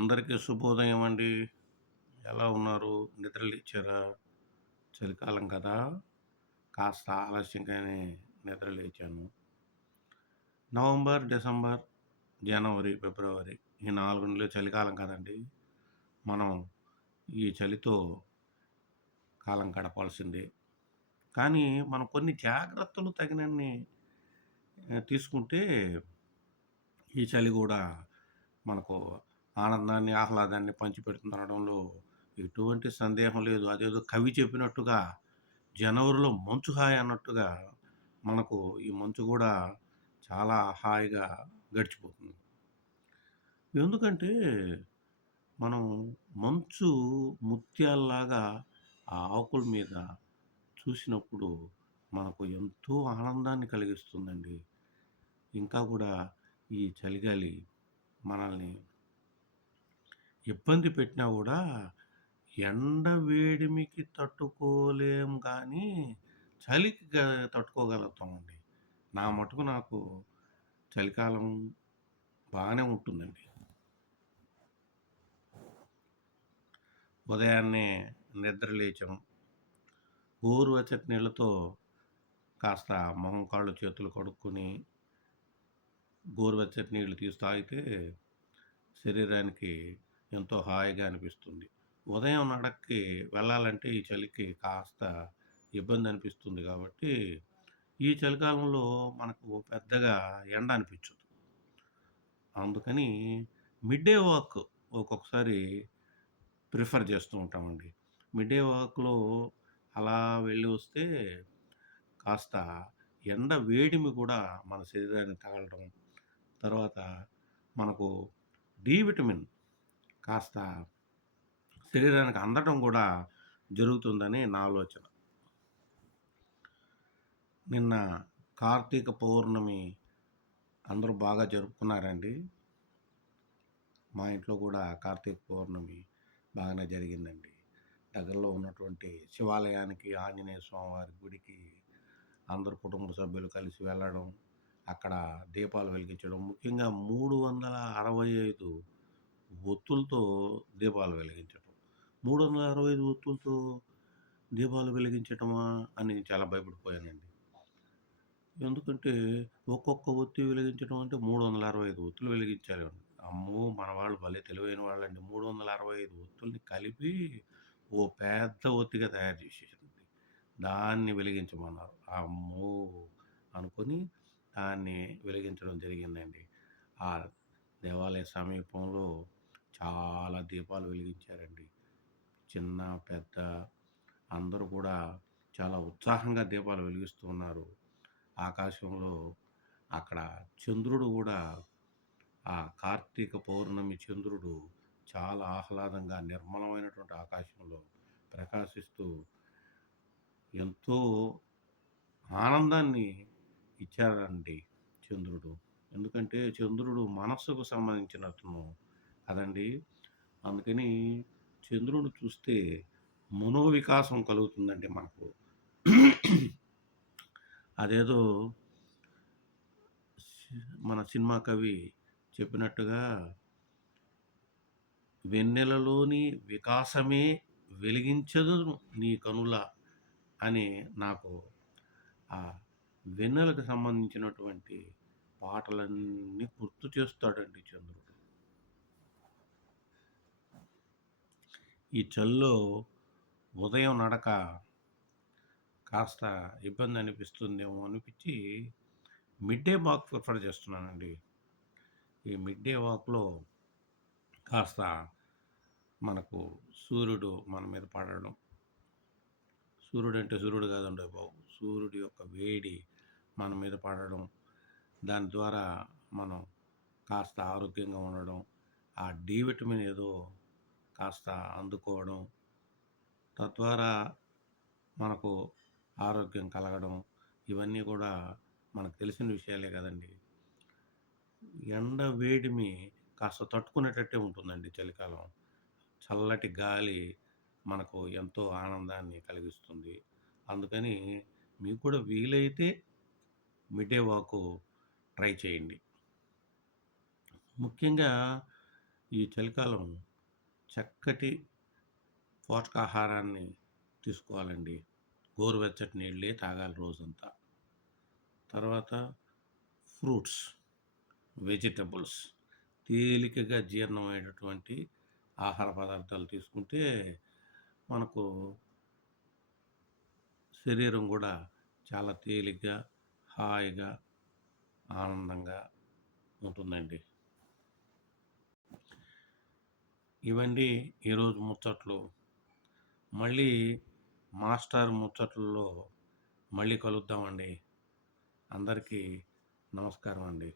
అందరికీ శుభోదయం అండి. ఎలా ఉన్నారు? నిద్రలేచారా? చలికాలం కదా! కాస్త ఆలస్యంగానే నిద్ర లేచాను నవంబర్, డిసెంబర్, జనవరి, ఫిబ్రవరి ఈ నాలుగు నెలలు చలికాలం కదండీ! మనం ఈ చలితో కాలం గడపాల్సిందే. కానీ మనం కొన్ని జాగ్రత్తలు తగినన్ని తీసుకుంటే ఈ చలి కూడా మనకు ఆనందాన్ని, ఆహ్లాదాన్ని పంచిపెడుతుందనడంలో ఎటువంటి సందేహం లేదు. అదేదో కవి చెప్పినట్టుగా జనవరిలో మంచు హాయి అన్నట్టుగా మనకు ఈ మంచు కూడా చాలా హాయిగా గడిచిపోతుంది. ఎందుకంటే మనం మంచు ముత్యాల్లాగా ఆ ఆకుల మీద చూసినప్పుడు మనకు ఎంతో ఆనందాన్ని కలిగిస్తుందండి. ఇంకా కూడా ఈ చలిగాలి మనల్ని ఇబ్బంది పెట్టినా కూడా ఎండ వేడిమికి తట్టుకోలేం కానీ చలికి తట్టుకోగలుగుతామండి. నా మటుకు నాకు చలికాలం బాగానే ఉంటుందండి. ఉదయాన్నే నిద్ర లేచాం. గోరువెచ్చటి నీళ్ళతో కాస్త మొహం, కాళ్ళు, చేతులు కడుక్కొని గోరువెచ్చటి నీళ్ళు తీసి తాగితే శరీరానికి ఎంతో హాయిగా అనిపిస్తుంది. ఉదయం నడక్కి వెళ్ళాలంటే ఈ చలికి కాస్త ఇబ్బంది అనిపిస్తుంది కాబట్టి ఈ చలికాలంలో మనకు పెద్దగా ఎండ అనిపించదు. అందుకని మిడ్ డే వాక్ ఒక్కొక్కసారి ప్రిఫర్ చేస్తూ ఉంటామండి. మిడ్ డే వాక్‌లో అలా వెళ్ళి వస్తే కాస్త ఎండ వేడిమి కూడా మన శరీరాన్ని తగలడం, తర్వాత మనకు డి విటమిన్ కాస్త శరీరానికి అందటం కూడా జరుగుతుందని నా ఆలోచన. నిన్న కార్తీక పౌర్ణమి అందరూ బాగా జరుపుకున్నారండి? మా ఇంట్లో కూడా కార్తీక పౌర్ణమి బాగానే జరిగిందండి. దగ్గరలో ఉన్నటువంటి శివాలయానికి, ఆంజనేయ స్వామివారి గుడికి అందరూ కుటుంబ సభ్యులు కలిసి వెళ్ళడం, అక్కడ దీపాలు వెలిగించడం, ముఖ్యంగా 365 ఒత్తులతో దీపాలు వెలిగించటం. 365 ఒత్తులతో దీపాలు వెలిగించటమా అని చాలా భయపడిపోయానండి. ఎందుకంటే ఒక్కొక్క ఒత్తి వెలిగించడం అంటే 365 ఒత్తులు వెలిగించాలి. అమ్మో! మన వాళ్ళు భలే తెలివైన వాళ్ళండి. 365 ఒత్తుల్ని కలిపి ఓ పెద్ద ఒత్తిగా తయారు చేసేసింది దాన్ని వెలిగించమన్నారు. అమ్మో! అనుకొని దాన్ని వెలిగించడం జరిగిందండి. ఆ దేవాలయ సమీపంలో చాలా దీపాలు వెలిగించారండి. చిన్న, పెద్ద అందరూ కూడా చాలా ఉత్సాహంగా దీపాలు వెలిగిస్తూ ఉన్నారు. ఆకాశంలో అక్కడ చంద్రుడు కూడా ఆ కార్తీక పౌర్ణమి చంద్రుడు చాలా ఆహ్లాదంగా నిర్మలమైనటువంటి ఆకాశంలో ప్రకాశిస్తూ ఎంతో ఆనందాన్ని ఇచ్చారండి చంద్రుడు. ఎందుకంటే చంద్రుడు మనస్సుకు సంబంధించినతను కాదండి అందుకని చంద్రుడు చూస్తే మనోవికాసం కలుగుతుందండి మనకు. అదేదో సి మన సినిమా కవి చెప్పినట్టుగా వెన్నెలలోని వికాసమే వెలిగించదు నీ కనుల అని నాకు ఆ వెన్నెలకు సంబంధించినటువంటి పాటలన్నీ గుర్తు చేస్తాడండి చంద్రుడు. ఈ చల్లో ఉదయం నడక కాస్త ఇబ్బంది అనిపిస్తుందేమో అనిపించి మిడ్ డే వాక్ ప్రిఫర్ చేస్తున్నానండి. ఈ మిడ్ డే వాక్‌లో కాస్త మనకు సూర్యుడు మన మీద పడడం. సూర్యుడంటే సూర్యుడు కాదండి బాబు! సూర్యుడి యొక్క వేడి మన మీద పడడం. దాని ద్వారా మనం కాస్త ఆరోగ్యంగా ఉండడం. ఆ డి విటమిన్ ఏదో కాస్త అందుకోవడం. తద్వారా మనకు ఆరోగ్యం కలగడం. ఇవన్నీ కూడా మనకు తెలిసిన విషయాలే కదండి ఎండ వేడిమి కాస్త తట్టుకునేటట్టే ఉంటుందండి చలికాలం. చల్లటి గాలి మనకు ఎంతో ఆనందాన్ని కలిగిస్తుంది. అందుకని మీకు కూడా వీలైతే మిడ్ డే వాకు ట్రై చేయండి. ముఖ్యంగా ఈ చలికాలం చక్కటి పోషకాహారాన్ని తీసుకోవాలండి. గోరువెచ్చటి నీళ్ళే తాగాలి రోజంతా. తర్వాత ఫ్రూట్స్ వెజిటబుల్స్ తేలికగా జీర్ణమయ్యేటటువంటి ఆహార పదార్థాలు తీసుకుంటే మనకు శరీరం కూడా చాలా తేలిగ్గా హాయిగా ఆనందంగా ఉంటుందండి. ఇవండి ఈరోజు ముచ్చట్లు. మళ్ళీ మాస్టర్ ముచ్చట్లలో మళ్ళీ కలుద్దామండి. అందరికీ నమస్కారం అండి